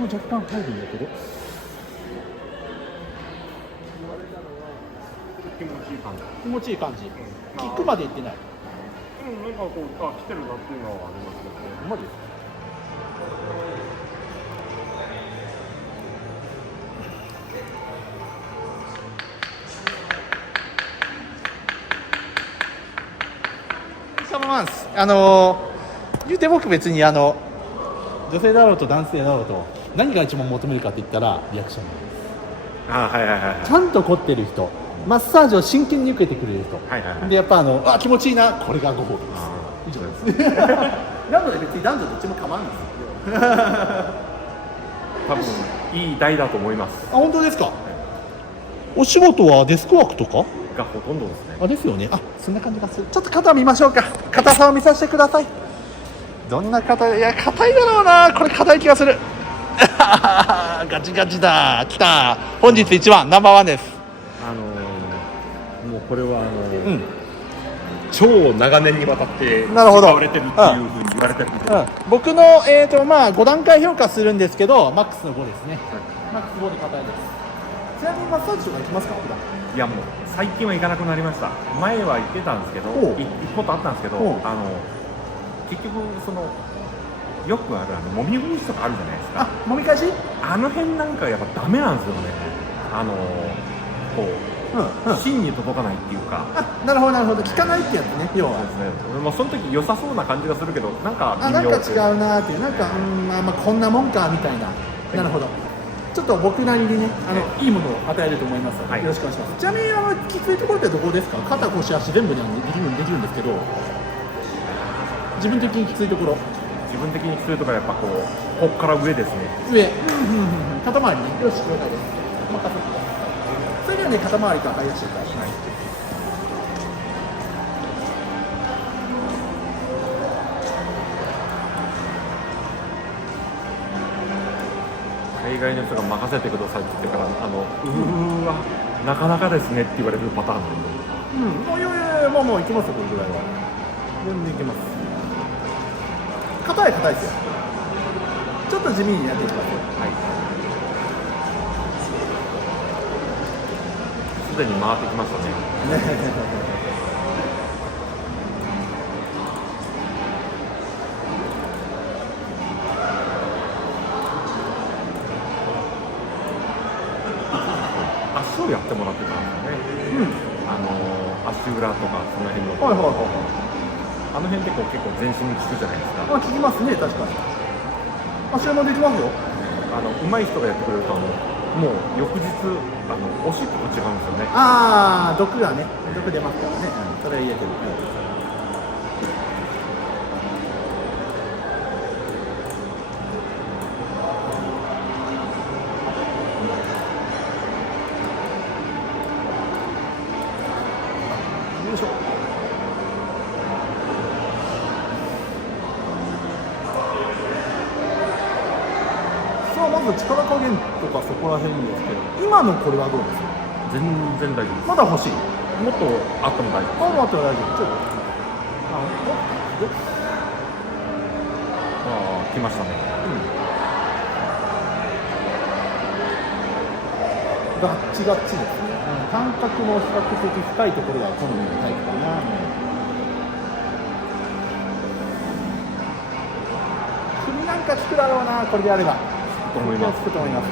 も若干入るんだけど、気持ちいい感じ。気持ちいい感じ、キックまでいってない。なんかこう、来てるなっていうのはありますけどね。マジます。言うて僕別に女性だろうと男性だろうと何が一番求めるかって言ったらリアクションなんです。はいはいはい。ちゃんと凝ってる人、マッサージを真剣に受けてくれる人、はいはいはい、でやっぱ気持ちいいな、これがご褒美です。以上ですなので別に男女どっちも構わんですよ多分いい台だと思います。本当ですか。お仕事はデスクワークとかがほとんどですね。ですよね。そんな感じがする。ちょっと肩見ましょうか。硬さを見させてください。どんな硬い？いや硬いだろうな。これ硬い気がするガチガチだ。来た。本日一番ナンバーワンです。もうこれは超長年にわたってなるほど使われてるっていうふうに言われてるんで、僕の5段階評価するんですけどマックスの5ですね、マックス5で硬いです。ちなみにマッサージとか行きますか？いやもう最近は行かなくなりました。前は行ってたんですけど、行くことあったんですけど、結局よくある揉みほぐしとかあるじゃないですか。揉み返し？あの辺なんかやっぱダメなんですよね。こう、芯に届かないっていうか。なるほどなるほど。効かないってやつね。要は。そうですね。俺もその時良さそうな感じがするけど、なんか微妙。なんか違うなーっていう、なんかこんなもんかみたいな。なるほど。ちょっと僕なりにね、いいものを与えると思いますので、よろしくお願いします。ちなみにきついところってどこですか？肩、腰、足全部でできるんですけど、自分的にきついところ。自分的にきついところはやっぱこっから上ですね。上。肩周りね。よし、了解です。お任せください。それではね、肩周りから入らせていただきます。海外の人が任せてくださいって言ってからわなかなかですねって言われるパターンなんで、いやもう行きますよ、これぐらいは全然行けます。硬いですよ。ちょっと地味にやっていきますよ。すでに回ってきましたね足をやってもらってたんですよね。足裏とかその辺の、あの辺って結構全身に効くじゃないですか。効きますね、確かに。足裏もできますよ。上手い人がやってくれるともう翌日おしっこが違うんですよね。毒がね、毒出ますからね。それは言えてる。よいしょ。まず力加減とかそこら辺ですけど、今のこれはどうですか？全然大丈夫です。まだ欲しい？もっとあっても大丈夫です。もっと大丈夫。ちょっと来ましたね。ガッチガッチですね。感覚も比較的深いところが好みのタイプかな。首なんか効くだろうな、これであれば。と思います。効くと思いますね。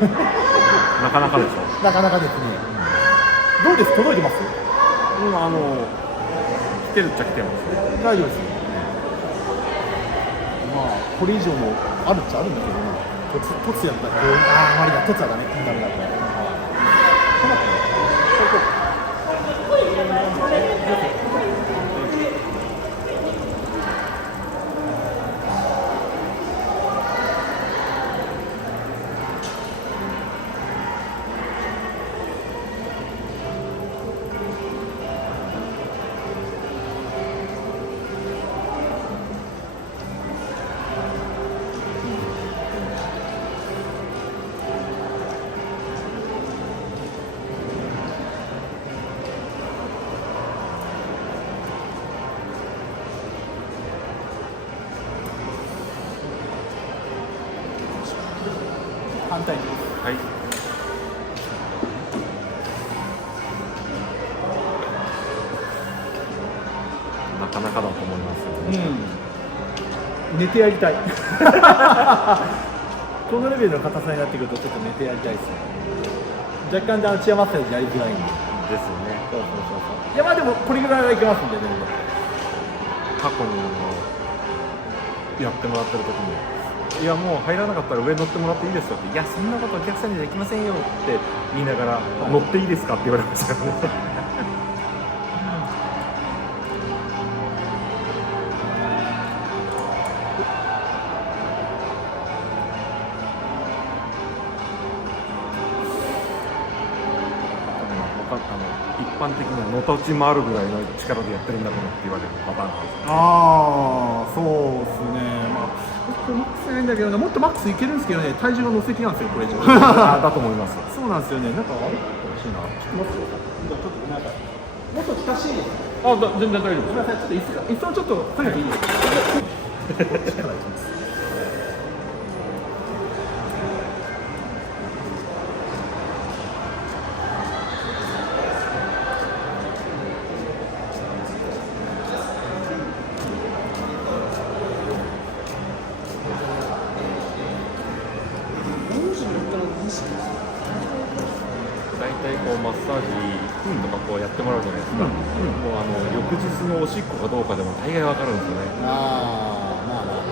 なかなかでしょ。なかなかですね。どうです？届いてます？来てるっちゃ来てますね。大丈夫です。まあこれ以上もあるっちゃあるんだけどな。凸やったらこう、ああマリだ、凸はダメ、ダメだった。反対に。はい。なかなかだと思いますよね。寝てやりたい。このレベルの硬さになってくるとちょっと寝てやりたいですね。若干チアマッサージやりづらいんで。ですよね。そう。いやまあでもこれぐらいはいけますんでね。過去にやってもらってる時に、いやもう入らなかったら上乗ってもらっていいですよって、いやそんなことお客さんにできませんよって言いながら、乗っていいですかって言われましたからね。一般的にはのたちもあるぐらいの力でやってるんだろうなって言われるパターンなんですよ。ああ、そうですね。まあマックスないんだけどね、もっとマックスいけるんですけどね、体重が乗せきなんですよこれ以上。だと思います。そうなんですよね。なんかあれ欲しいな。ちょっと待ってください。じゃあちょっとごめんなさい。もっと近しいです。全然大丈夫。ごめんなさい。ちょっと椅子をちょっと下げていいですか。力いきます。大体こうマッサージとかこうやってもらうじゃないですか。もう翌日のおしっこかどうかでも大概わかるんですよね。ああ、まあ。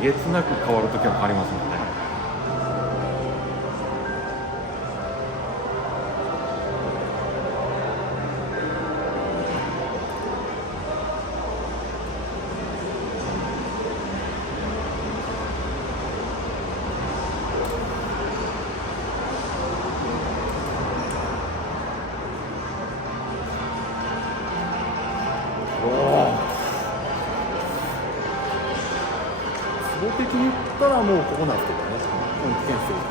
えげつなく変わるときは変わりますもんね。ツボ的に言ったらもうここなんですけどね。危険性。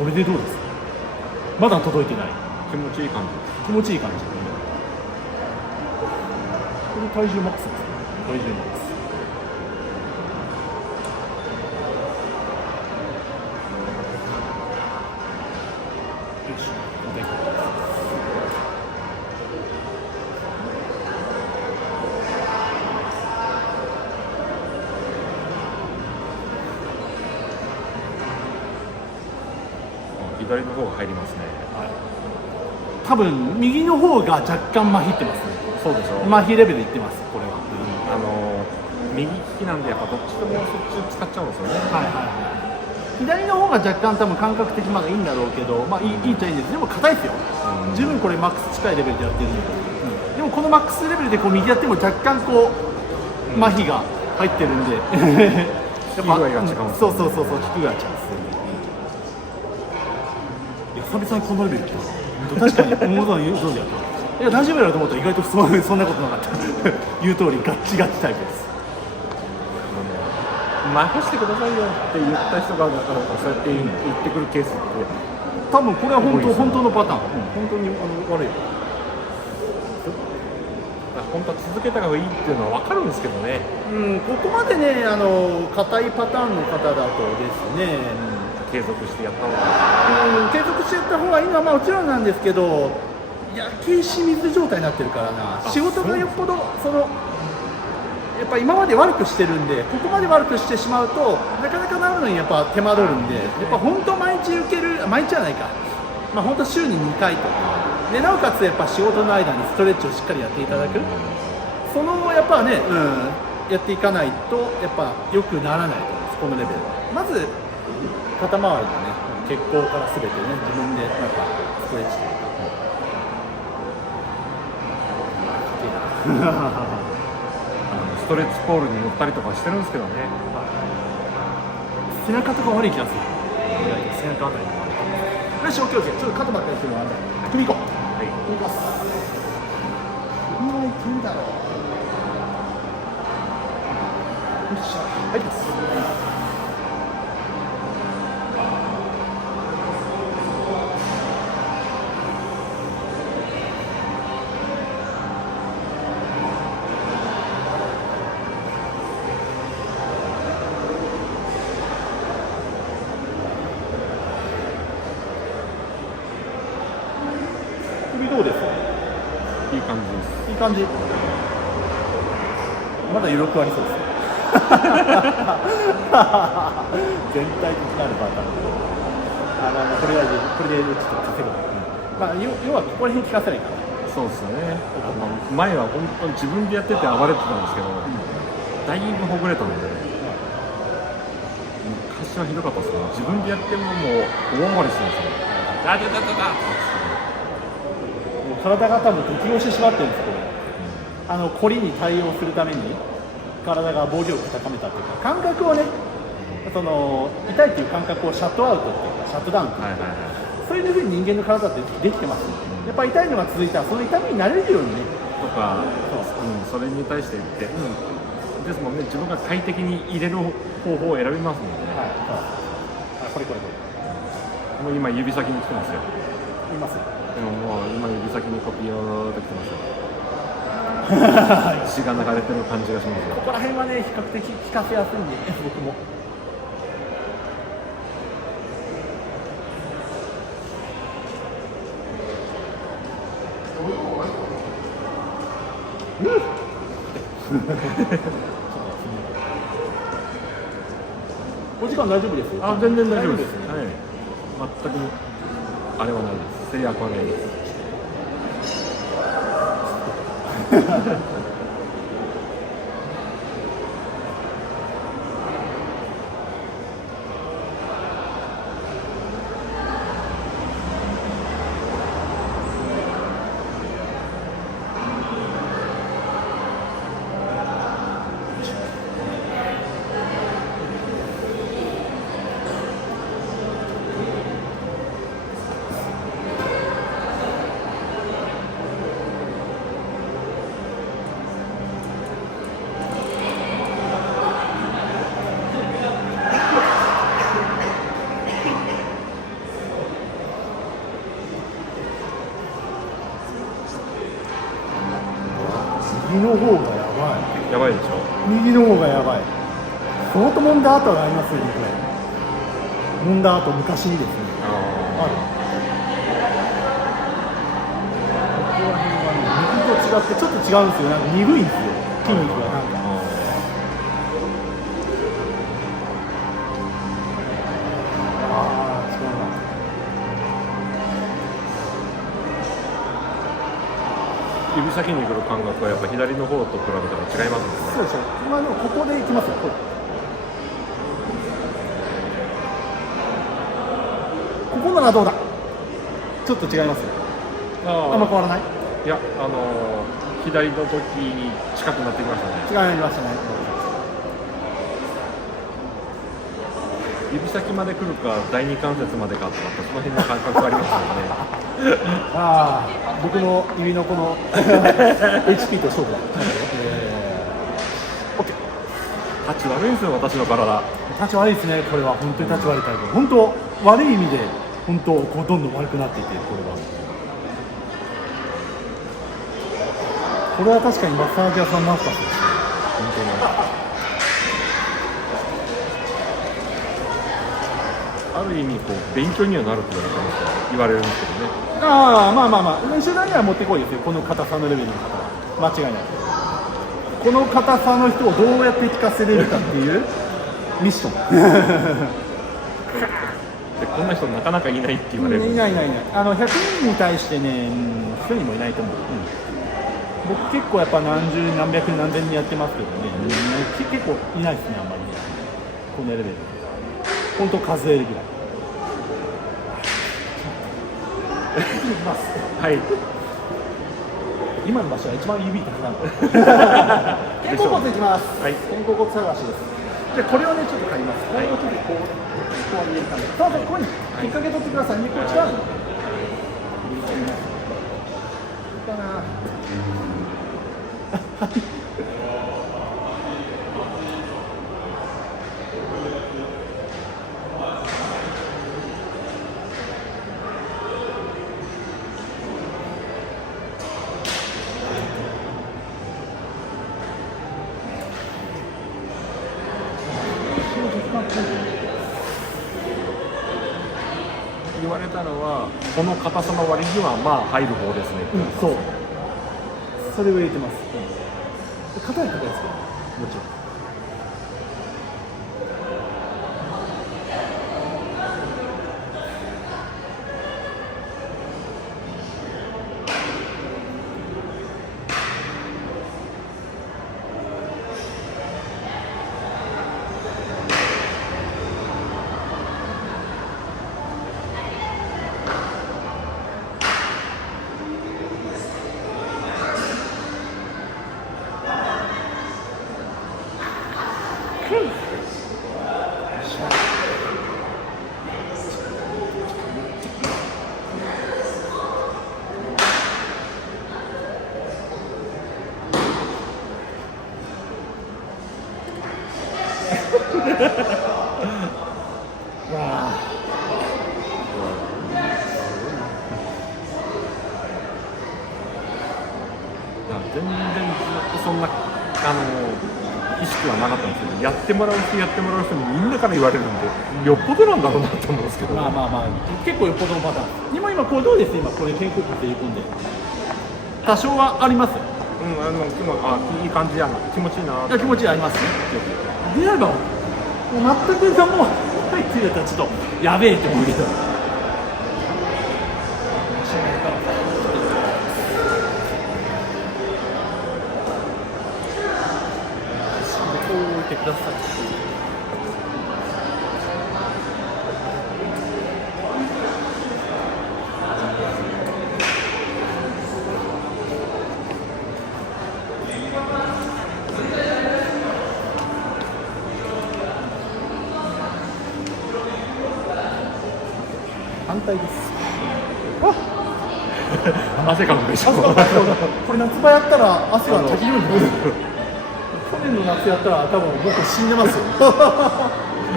これでどうですか？まだ届いてない。気持ちいい感じです。気持ちいい感じ。これ体重マックスですね。体重マックス。よし。左の方が入りますね。多分右の方が若干麻痺ってますね。そうでしょ。麻痺レベルいってます。これは。右利きなんでやっぱどっちでもそっち使っちゃうんですよね。左の方が若干多分感覚的まだいいんだろうけど、まあいいっちゃいいんです。でも硬いですよ。十分これマックス近いレベルでやってるんで。でもこのマックスレベルでこう右やっても若干こう麻痺が入ってるんで。やっぱそう、効くが違う。久々にこのレベル。確かに思うのは言う通りやった。いや大丈夫だろうと思ったら意外とそんなことなかった言う通りガッチガチタイプです。任してくださいよって言った人がなかなかそうやって言ってくるケースって多分これは本当のパターン、本当に悪いよ。本当は続けた方がいいっていうのは分かるんですけどね。ここまでね硬いパターンの方だとですね、継続してやった方が継続してやった方がいいのはもちろんなんですけど、焼け石水状態になってるからな。仕事がよっぽどやっぱ今まで悪くしてるんで、ここまで悪くしてしまうとなかなかなるのにやっぱ手間取るんで、やっぱ本当毎日受ける、毎日はないか、本当週に2回とかで、なおかつやっぱ仕事の間にストレッチをしっかりやっていただく、そのやっぱね、やっていかないとやっぱ良くならないと思います。このレベルはまず肩周りのね血行から全てね自分でなんかストレッチというかストレッチポールに乗ったりとかしてるんですけどね。背中とか悪い気がする。背中あたりも悪い気がする。よし、オッケーオッケー。ちょっと肩ばっかりするのは組み込む。はい、組みます。組み込むだろう。よっしゃ、入ります。どうですか？いい感じです。いい感じ。まだ余力ありそうです。全体的なるパターン。これでちょっと稼ぐ。要はここら辺聞かせないから。そうですよね。前は本当に自分でやってて暴れてたんですけど、だいぶほぐれたので、昔はひどかったですけど、自分でやってももう大暴れしてるんですよ。だ体が多分適応してしまってるんですけど、凝りに対応するために体が防御力を高めたっていうか、感覚をね、痛いっていう感覚をシャットアウトっていうかシャットダウンっていうか、そういうふうに人間の体ってできてます、やっぱ痛いのが続いたらその痛みに慣れるようにねとか、それに対して言って、ですもんね、自分が快適に入れる方法を選びますもんね。これもう今指先に来てますよ。います。でももう今指先にコピーをできてますよ。血が流れてる感じがしますよ。ここら辺はね比較的効かせやすいんで、僕も。お時間大丈夫です？全然大丈夫です。はい。全くあれはないです。制約はないです。右の方がやばい。やばいでしょ。右の方がやばい。相当揉んだ跡がありますよね、これ。揉んだ跡、昔にですね。ある。ここら辺はね、右と違ってちょっと違うんですよ。なんか鈍いんですよ。筋肉がなんか。違うな。指先に来る感覚はやっぱ左の方と比べたら違いますね。そうですよ。今のここでいきますよ。ここならどうだ。ちょっと違いますよ。あんま変わらない？いや、左の時に近くなってきましたね。違いましたね。指先まで来るか第二関節までかとかその辺の感覚ありますよね。ああ、僕の指のこの HP と勝負だ。オッケー。タッチ悪いんですよ私の体。タッチ悪いですね。これは本当にタッチ悪いタイプ。本当悪い意味で本当こうどんどん悪くなっていて、これは。これは確かにマッサージ屋さんなんすか。本当に。ある意味こう勉強にはなるって言われるんですけどね。ああ、まあまあまあ、練習台には持ってこいですよ。この硬さのレベルの方は間違いない。この硬さの人をどうやって聞かせれるかっていうミッション。でこんな人なかなかいないって言われる。いないいないいない。100人に対してね、1人もいないと思う。僕結構やっぱ何十何百何千人やってますけどね、結構いないですね、あんまりね。このレベル。本当数えるぐらい。いきます。はい。今の場所は一番指痛くなる。肩甲骨いきます。はい。肩甲骨探しです。でこれをねちょっと借ります。これをちょっとこう入れる感じ。そうそうここに引っ掛け取ってくださいね。こっち側に。いいかな。言われたのはこの硬さの割にはまあ入る方ですね。そう。それを入れてます。硬い硬いですけど、もちろん。全然ずっとそんな意識はなかったんですけど、やってもらう人にみんなから言われるんで、よっぽどなんだろうなと思うんですけど。まあまあまあ、結構よっぽどのパターン。今こうどうです？今これ肩甲骨入れ込んで。多少はあります。いい感じやな、気持ちいいな。気持ちありますね。であればもう全くさもう入ってるやったらちょっとやべえって思うけど。ください。反対です。汗かくでしょ。これ夏場やったら汗が滝のように出る。去年の夏やったら多分僕死んでますよ。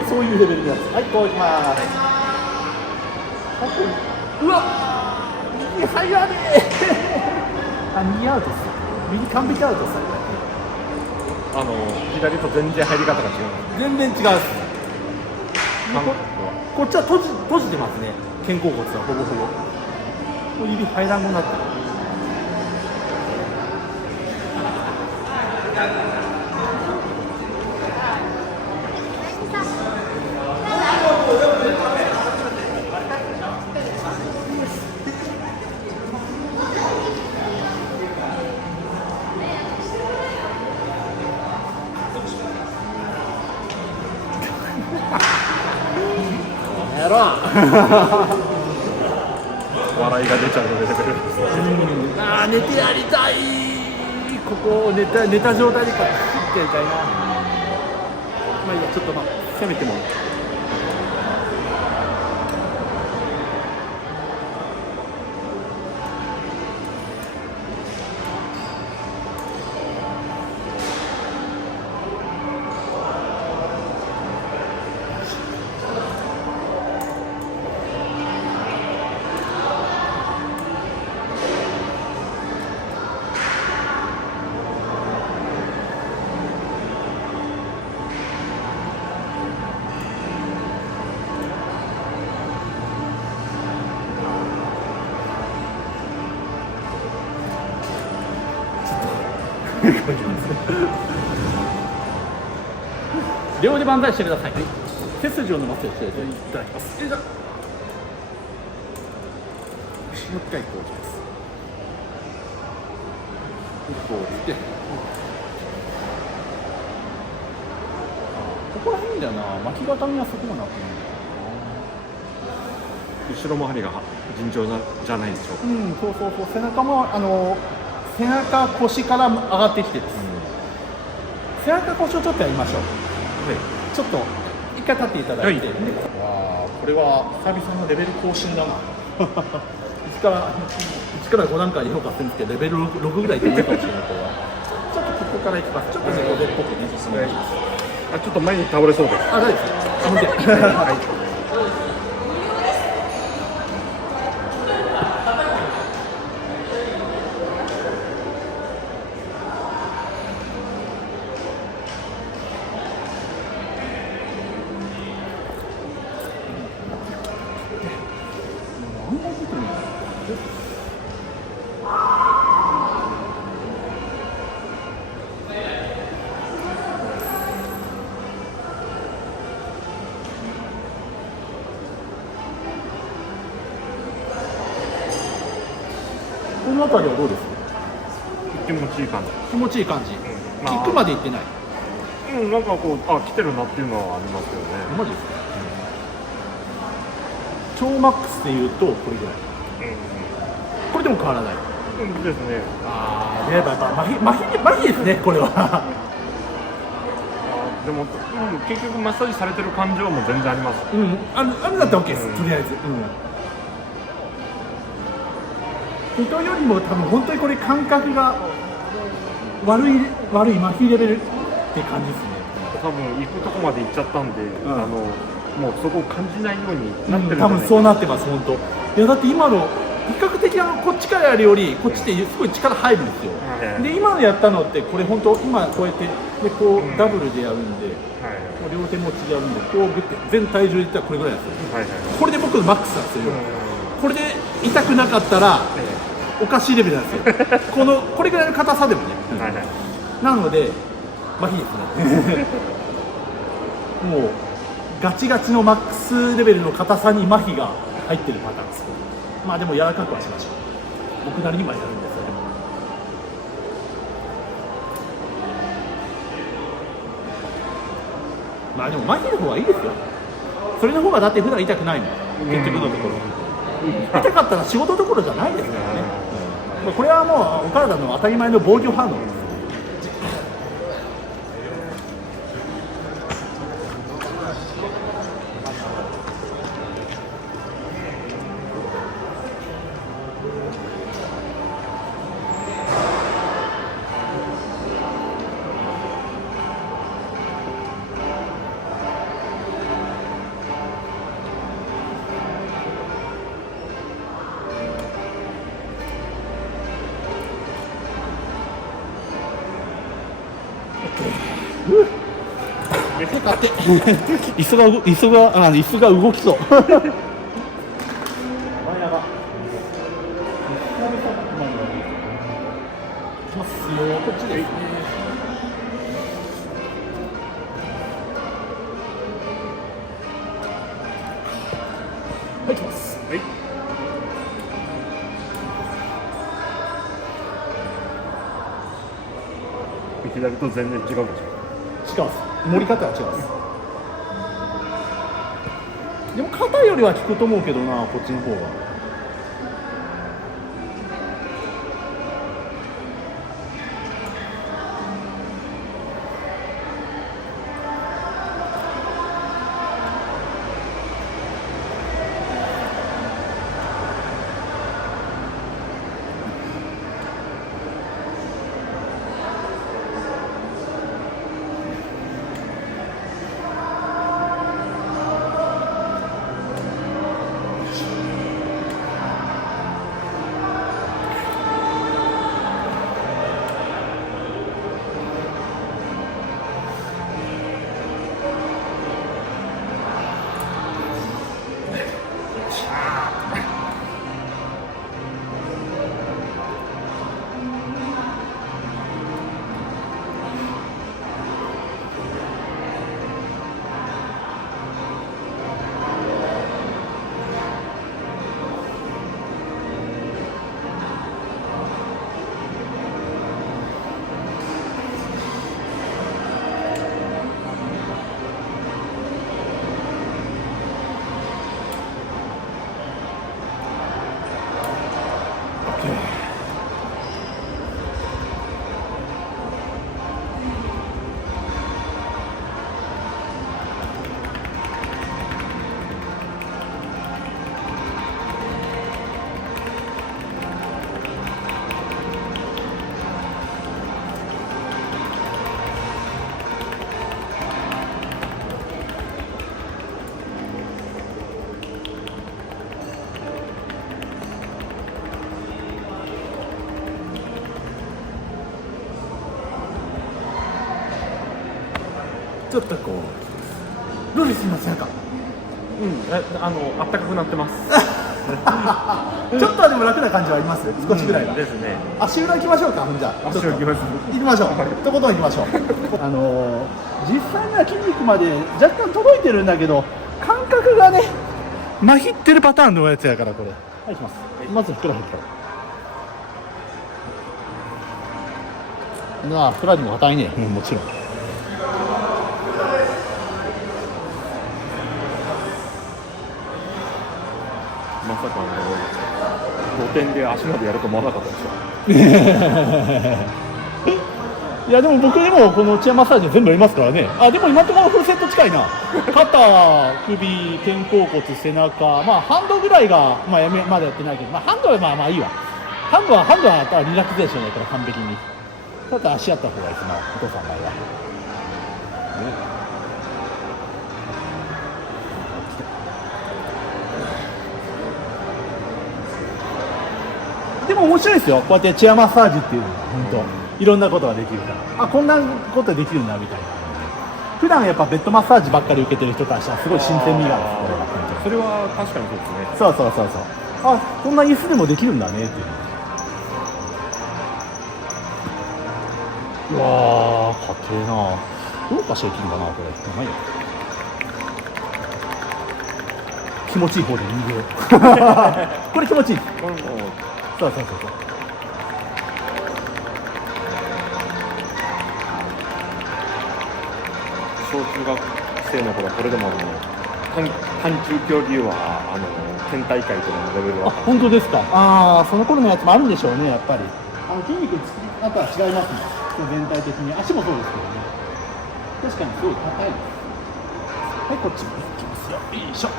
そういうレベルのやつ。はい、こういきます。うわ、右入らねえ。右アウトです。右完璧アウトです。左と全然入り方が違う。全然違うです。こっちは閉じてますね。肩甲骨はほぼほぼ。もう指入らんくなってる。やろ笑いが出ちゃうレベルです。ああ、寝てやりたい。ここを寝た状態でかってやりたいな。まあいいや、ちょっとまあせめても両手万歳してください。背筋を伸ばしていただきます。よいしょ。もう一回こういきます。こうして、ここら辺だよな、巻き肩にはそこがなってない。後ろ回りが尋常じゃないでしょうか。うん、そうそうそう、背中も背中腰から上がってきてです、背中腰をちょっとやりましょう。ちょっと一回立っていただいて、わあ、これは久々のレベル更新だな。1から5段階で評価するんですけど、レベル 6ぐらいいってないかもしれない。これはちょっとここからいきます。ちょっと猫背っぽくね、進めていいです。あ、ちょっと前に倒れそうです。あ、大丈夫です。向けはい。この辺りはどうですか？気持ちいい感じ。気持ちいい感じ。まあキックまでいってない。うん、なんかこう、あ、来てるなっていうのはありますけどね。マジですか？超マックスでいうとこれぐらい。これでも変わらない。うんですね。ああ、やっぱ麻痺ですね、これは。あ、でも、結局マッサージされてる感情も全然あります。うん、あれだったら OK です、うんとりあえず。人よりも多分本当にこれ感覚が悪い麻痺レベルって感じですね。多分行くとこまで行っちゃったんで、もうそこを感じないようになってるんじゃないかな。多分そうなってます、本当。いやだって今の比較的こっちからやるよりこっちってすごい力入るんですよ。で今のやったのってこれ本当今こうやってでこうダブルでやるんで、こう両手持ちでやるんでこうグッて全体重でいったらこれぐらいなんですよ。これで僕のマックスなんですよ。これで痛くなかったらおかしいレベルなんですよ。これぐらいの硬さでもね。なので麻痺ですね。もうガチガチのマックスレベルの硬さに麻痺が入ってるパターンです。まあでも柔らかくはしましょう。僕なりにはやるんですよ。まあでも麻痺の方がいいですよ。それの方がだって普段痛くないもん。結局のところ。痛かったら仕事どころじゃないですからね。これはもうお体の当たり前の防御反応です。椅子が動きそう。やばやば。いきますよ。こっちですね。はい、いきます。はい。左と全然違うでしょ。違うんです。盛り方は違うんです。でも肩よりは効くと思うけどな、こっちの方が。ちょっとこうどうです今背中あったかくなってますちょっとはでも楽な感じはあります少しぐらいは、ですね。足裏行きましょうか。ほんじゃ足裏行きます行きましょうとことん行きましょう実際には筋肉まで若干届いてるんだけど感覚がねまひってるパターンのやつやからこれ。はい行きます、まずふくらはぎからなあふくらはぎも硬いね、もちろんまさか5点で足までやると思わなかったですよいやでも僕でもこのチェアマッサージ全部やりますからね。あでも今のところフルセット近いな肩、首、肩甲骨、背中、まあハンドぐらいが、まあ、まだやってないけど、まあ、ハンドはまあいいわ。ハンドはリラクゼーションだから完璧に。だったら足やった方がいいですな、お父さんの場合は。でも面白いですよ、こうやってチェアマッサージっていうのは本当。いろんなことができるからこんなことできるんだみたいな。普段やっぱベッドマッサージばっかり受けてる人からしたらすごい新鮮味があるんですこれが本当に。それは確かにそうですね。そうこんな椅子でもできるんだねっていう。うわー硬えな。どうかしてできるかなこれ。ないよ気持ちいい方で右をこれ気持ちいい。これもそう小中学生の頃はこれでも短中競技は県大会とかのレベルは本当ですか。その頃のやつもあるんでしょうねやっぱり。筋肉つき方は違いますね全体的に。足もそうですけどね。確かにすごい硬いです。はいこっちもいきますよ。よいしょ。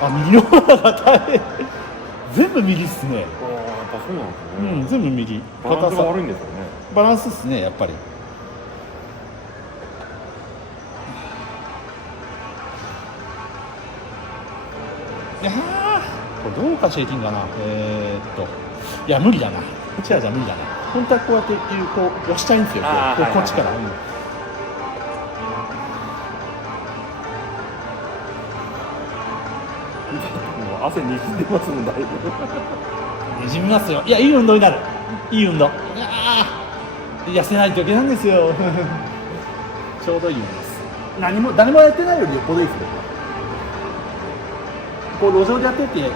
右の方が硬い全部右っすね。やっぱそうなんですね。全部右。バランスが悪いんですよね。バランスっすねやっぱり。いやこれどうかしていきんかな。いや無理だな。こっちらじゃ無理だな。本当はこうやってこう押したいんですよ。こっちから。汗にじんでますもんだいぶ。にじみますよ。いやいい運動になる。いい運動。痩せないといけないんですよちょうどいい運動です。誰もやってないよりよっぽどいいですよ。こう路上でやっててゼロ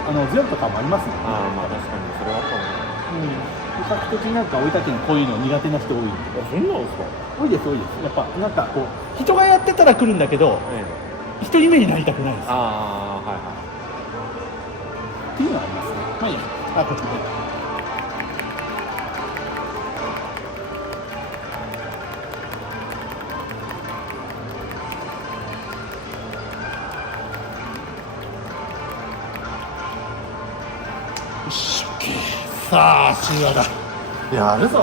とかもありますね。まあ確かにそれはあったもんね。比較的なんか大分県こういうの苦手な人多いんで。そんなんですか。多いです。やっぱなんかこう人がやってたら来るんだけど、一人目になりたくないです。っていうのはありますね。まあいいや。こっちで。よし、オッケー。さあ、中和だ。やるぞ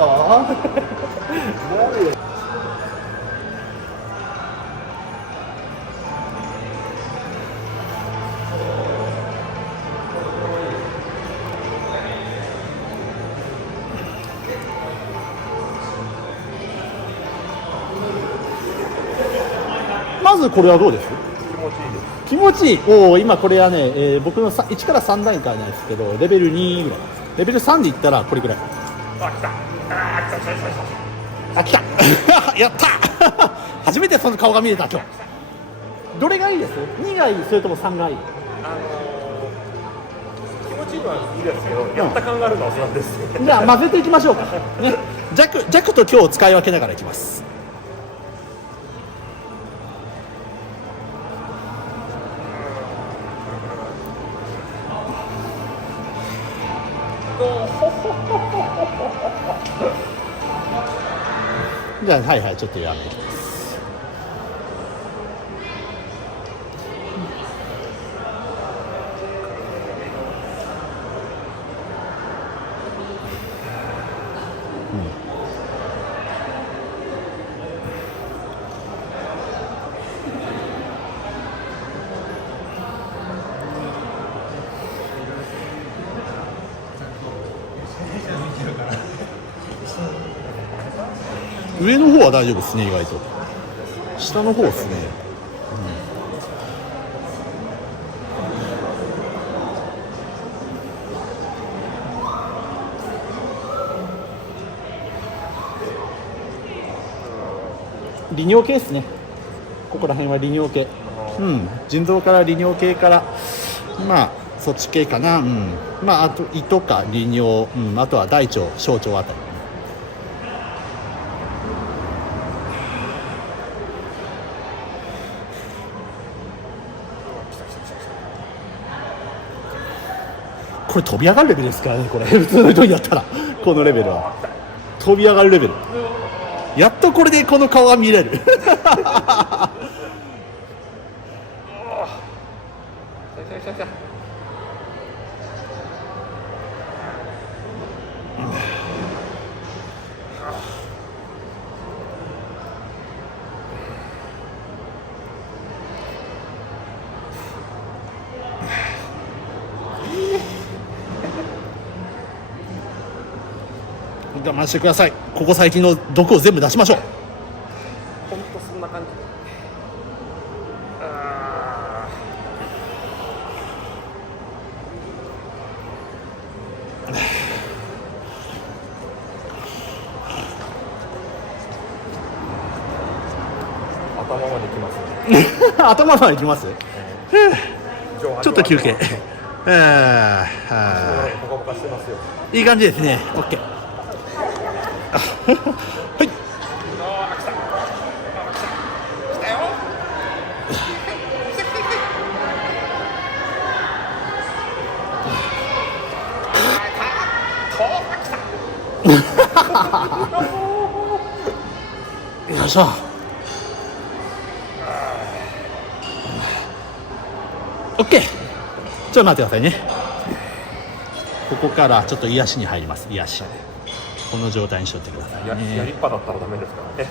まずこれはどうです？気持ちいい。今これはね、僕の1から3段階なんですけどレベル2ぐらい。レベル3でいったらこれぐらい。来たやった初めてその顔が見れた今日。どれがいいです？ 2 がいいそれとも3がいい？気持ちいいのはいいですけど、やった感があるのはそうなんです。じゃあ混ぜていきましょうかね。弱と強を使い分けながらいきます。じゃあはいちょっとやめてきます。上の方は大丈夫ですね意外と。下の方ですね。利尿系ですね。ここら辺は利尿系。腎臓から利尿系から、まあそっち系かな。まああと胃とか利尿、あとは大腸、小腸あたり。これ飛び上がるレベルですからね。これ普通の人にやったらこのレベルは飛び上がるレベル。やっとこれでこの顔が見れる。我慢してください。ここ最近の毒を全部出しましょう。本当そんな感じ。頭まできますね。頭までいきます。ちょっと休憩。ポカポカしてますよ。いい感じですね。オッケー。はい。よいしょ。オッケー。ちょっと待ってくださいね。ここからちょっと癒しに入ります。癒し。この状態にしとってくださいね。やりっぱだったらダメですからね。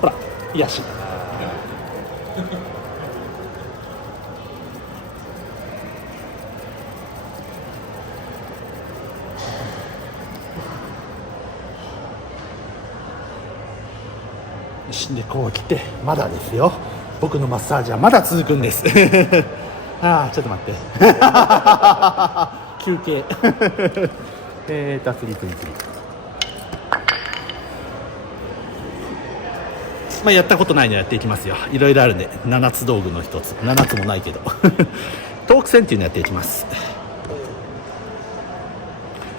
ほら、癒し。でこう来てまだですよ。僕のマッサージはまだ続くんです。ああちょっと待って。休憩。スリースリースリー。まあやったことないのやっていきますよ。いろいろあるんで7つ道具の一つ。7つもないけど。トーク戦っていうのやっていきます。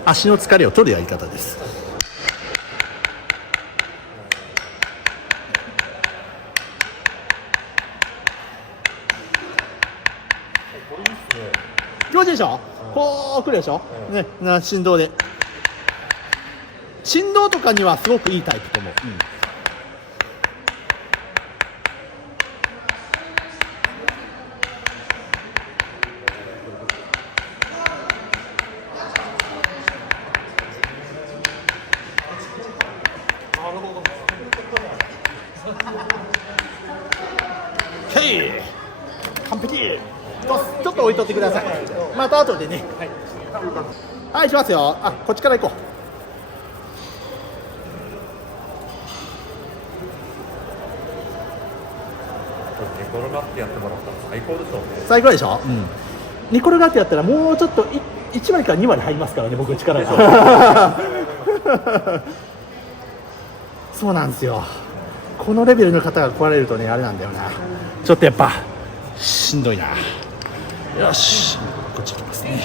足の疲れを取るやり方です。気持ちいいでしょ。こう来るでしょ、ね、振動で振動とかにはすごくいいタイプと思う、へい完璧。ちょっと置いとってください。また後でね。はい、行きますよ。あ、こっちから行こう。寝転がってやってもらったら最高でしょうね。最高でしょ。寝転がってやったらもうちょっと1割から2割入りますからね、僕力が。そうなんですよ。このレベルの方が来られるとね、あれなんだよな。ちょっとやっぱしんどいな。よし、こっち行きますね。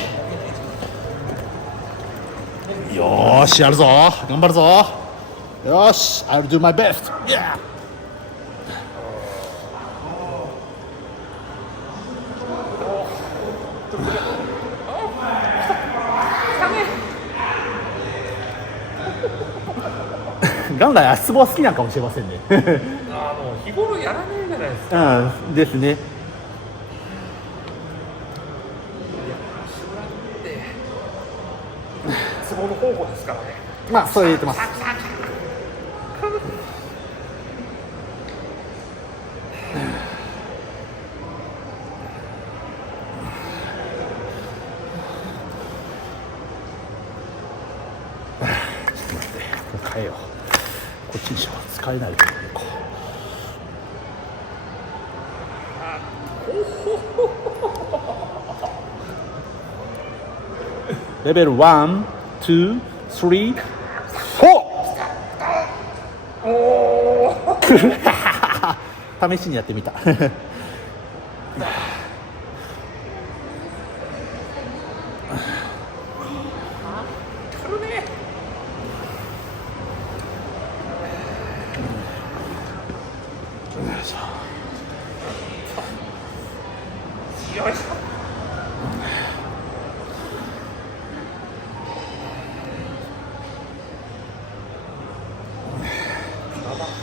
よーし、やるぞ、頑張るぞ。よし、I'll do my best. Yeah. 元来足つぼは好きなのかもしれませんね。もう日頃やらないじゃないですか。ですね。ツボの方法ですからね。まあそう言ってます。ちょっと待って、これ変えよう。こっちにしよう。使えないところでこう。レベル1、2、3、4。試しにやってみた。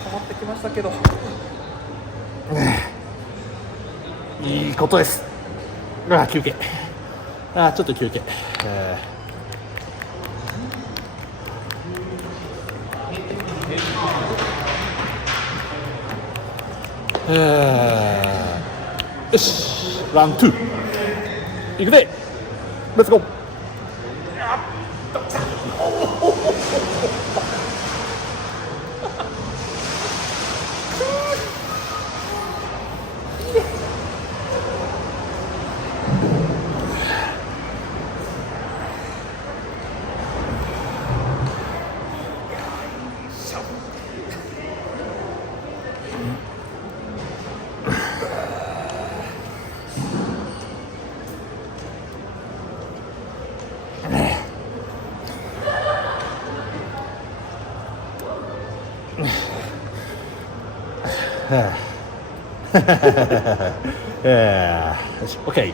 溜まってきましたけど。いいことです。休憩。ちょっと休憩。よし、ラン2。いくで。レッツゴー。よし、OK。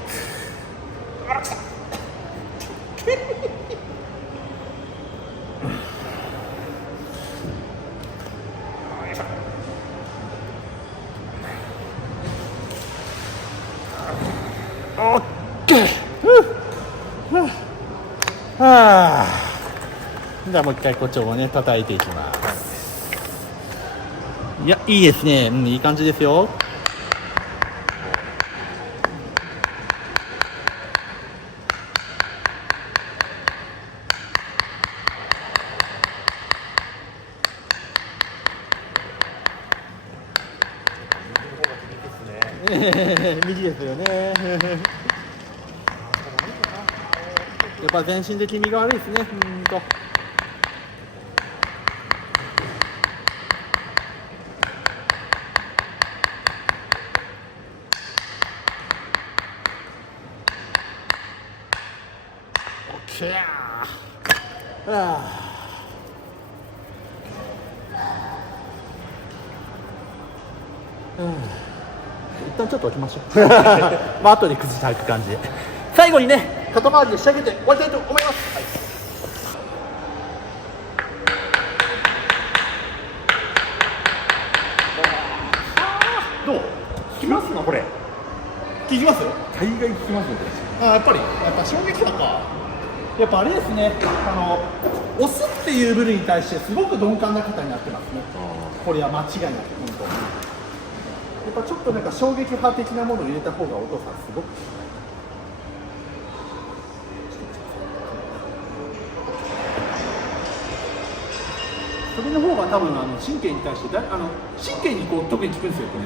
じゃあもう一回こっちをね叩いていきます。いや、いいですね。いい感じですよ。右ですよね。やっぱ全身で気味が悪いですね。一旦ちょっと置きましょう。まあ後で崩して履く感じで。最後にね、肩周りで仕上げて終わりたいと思います。どう？効きますなこれ。効きますよ。大概効きますねこれ。やっぱ衝撃波か。やっぱあれですね。押すっていう部分に対してすごく鈍感な方になってますね。これは間違いなく本当に。やっぱちょっとなんか衝撃波的なものを入れた方が音さすごく。それの方が多分神経に対して神経にこう特に効くんですよ。これ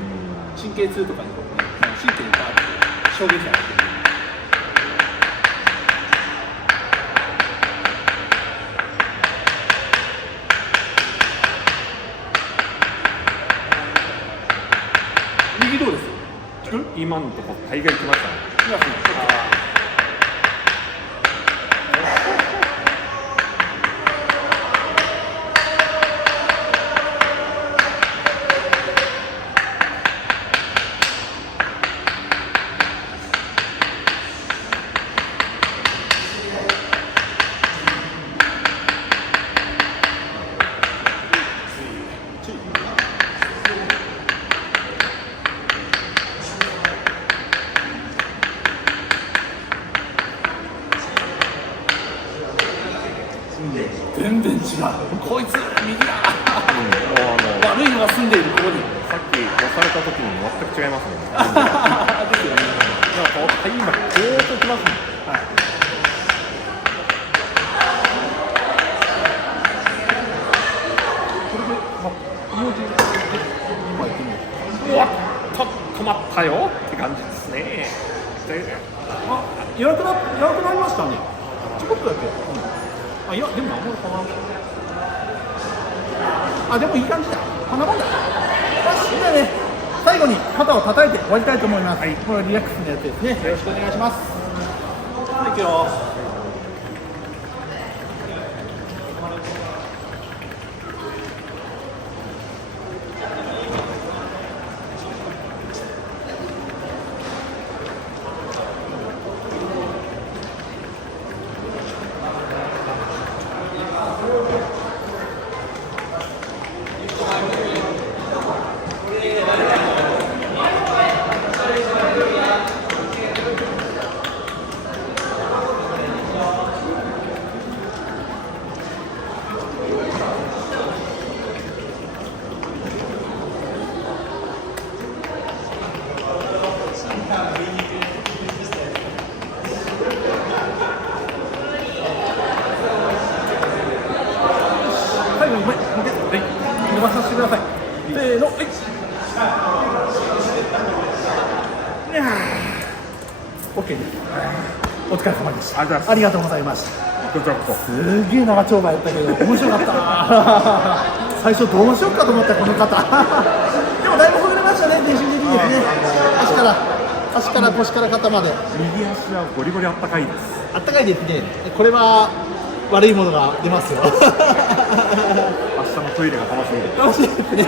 神経痛とかにこう、ね、神経にバーって衝撃があって。右どうです？今のとこ大概来ましたね。全然違う。こいつ右だ。悪いのが住んでいるここに。さっき押された時に全く違いますね。ですよね。今こうときますね。うわっと止まったよって感じですね。えあ、弱くなりましたね。ちょこっとだけ。あ、いや、でもあんまり変わらん。あ、でもいい感じだ。こんなもんだ。よし、じゃあね、最後に肩を叩いて終わりたいと思います。はい、これリラックスのやつですね。よろしくお願いします。はい、いくよ。最後にもう一回、伸ばさせてください。せーの、はい。いやー、OK です。お疲れ様でした。ありがとうございました。こちらこそ。すげえ長丁場やったけど面白かったな。最初どうしようかと思ったこの方。でもだいぶほぐれましたね。電子的にですね。足から腰から肩まで。右足はゴリゴリあったかいです。あったかいですね。これは悪いものが出ますよ。明日のトイレが楽しみです。楽しいですね。